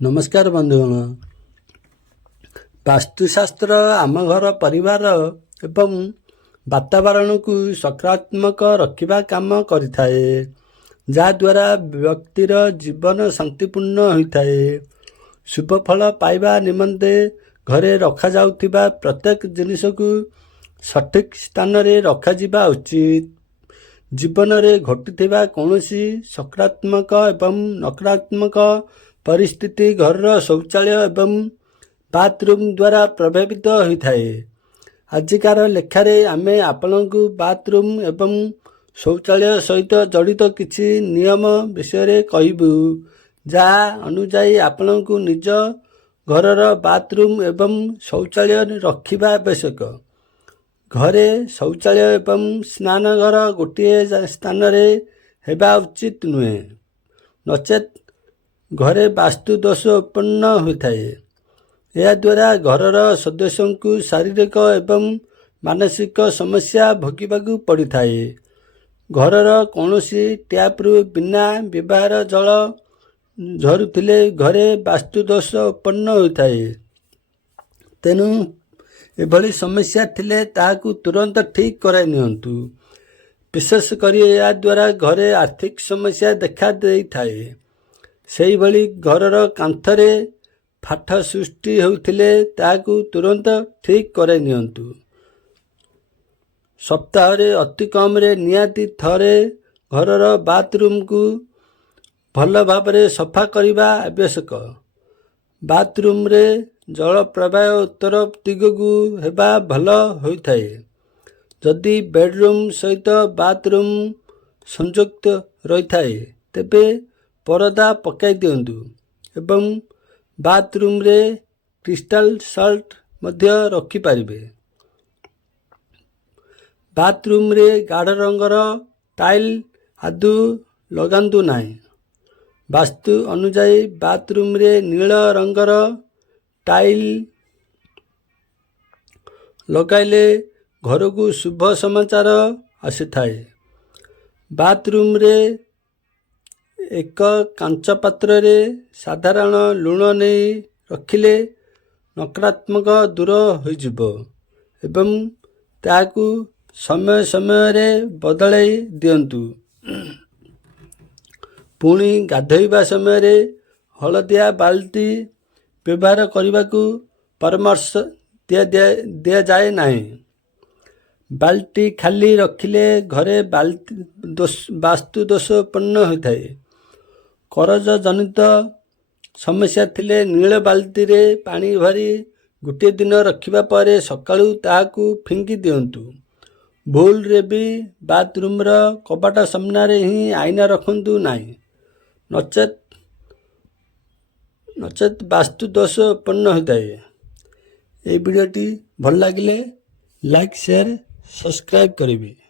नमस्कार बंधुगण। वास्तुशास्त्र आम घर परिवार एवं वातावरण को सकारात्मक रखा काम करिथाए, जहाद्वारा व्यक्तिर जीवन शांतिपूर्ण होता है। शुभफल पाइबा निमंते घरे रखा जाउथिबा प्रत्येक जिनिस को सठिक स्थान रे रखा जिबा उचित। जीवन रे घटुथिबा कौनसी सकारात्मक एवं नकारात्मक परिस्थिति घर शौचालय एवं बाथरूम द्वारा प्रभावित होता है। आजिकार लेखारे आमे आपनकु बाथरूम एवं शौचालय सहित जड़ित किछि नियम विषय कहबू, जहा अनुजाई आपनकु निज घरर बाथरूम एवं शौचालय रखिबा आवश्यक। घरे शौचालय एवं स्नानघर गोटे स्थान रे हेबा उचित नुहे, नचेत घरे वास्तु दोष उत्पन्न होता है। यह द्वारा घरर सदस्य को शारीरिक एवं मानसिक समस्या भोगवाक पड़ता है। घरर कौनसी टैप्रु बिना व्यवहार जल झरुथिले घरे वास्तु दोष उत्पन्न होता है। तेणु एभली समस्या थिले ताहाकु तुरंत ठीक कराई नियंतु। विशेष करी या द्वारा घरे आर्थिक समस्या देखा देई थाए। सेही भली घरर कांथरे फाट सृष्टि होउथिले ताहाकु तुरंत ठीक कराई नियंतु। सप्ताह रे अति कम रे नियाती थरे घरर बाथरूम को भल भाबरे सफा करिबा आवश्यक। बाथरूम रे जल प्रवाह उत्तर दिगकू हेबा भल होइथाए। जदि बेडरूम सहित बाथरूम संयुक्त रही थाए तेबे परदा पकाई दियंतु एवं बाथरूम रे क्रिस्टल सल्ट मध्य रखि पारिबे। बाथरूम रे गाढ़ रंगर टाइल आदि लगांतु नाही। वास्तु अनुजाई बाथरूम रे नील रंगर टाइल लगाइले घर को शुभ समाचार आसी थाए। बाथरूम रे एक कांच पात्र रे साधारण लुण नहीं रखिले नकारात्मक दूर होइजिबो एवं ताकू समय समय रे बदलाई दियंतु। पुणी गाधोइबा समय रे हलदिया बाल्टी व्यवहार करने परामर्श दिया जाए नहीं। बाल्टी खाली रखिले घरे वास्तु दोष उत्पन्न होता है। करज जनित समस्या थिले नील बाल्टी रे पानी भरी गोटे दिन रखिबा परे सकाळू ताहाकू फिंगी दियंतु। भूल रे भी बाथरूम रो कबाट सामने ही आईना रखंतु नहीं, नचेत वास्तु दोष उत्पन्न होता है। ये वीडियोटी भल लगिले लाइक शेयर सब्सक्राइब करेंगे।